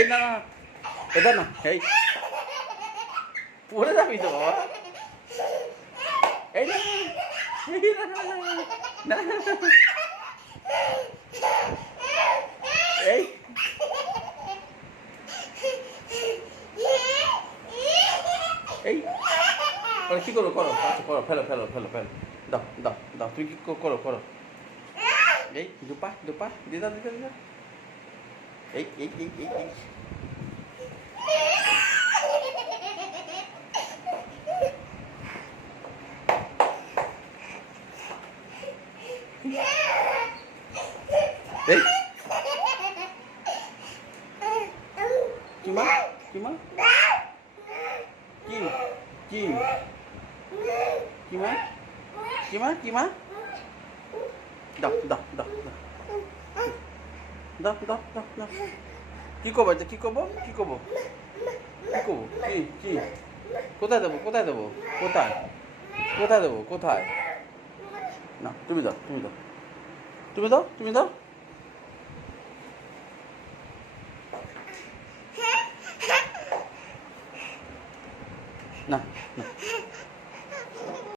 এই না না এটা না, এই পড়ে যাবি তো বাবা। এই না এই না না এই এই কি করো করো, আচ্ছা করো, ফেলো ফেলো ফেলো ফেলো, দাও দাও দাও, তুমি কি করো করো, এই দুপা দুপা দিদা দিদা দিদা, এই এই এই এই এই এই কিমা কিমা কি কি কিমা কিমা কিমা, দাও দাও দাও দাও দাও দাও দাও, কি করবো এটা, কি করবো কি করবো কি করবো, কি কি কোথায় দেবো কোথায় দেবো, কোথায় কোথায় দেবো কোথায়, না তুমি দাও তুমি দাও তুমি দাও তুমি দাও, না না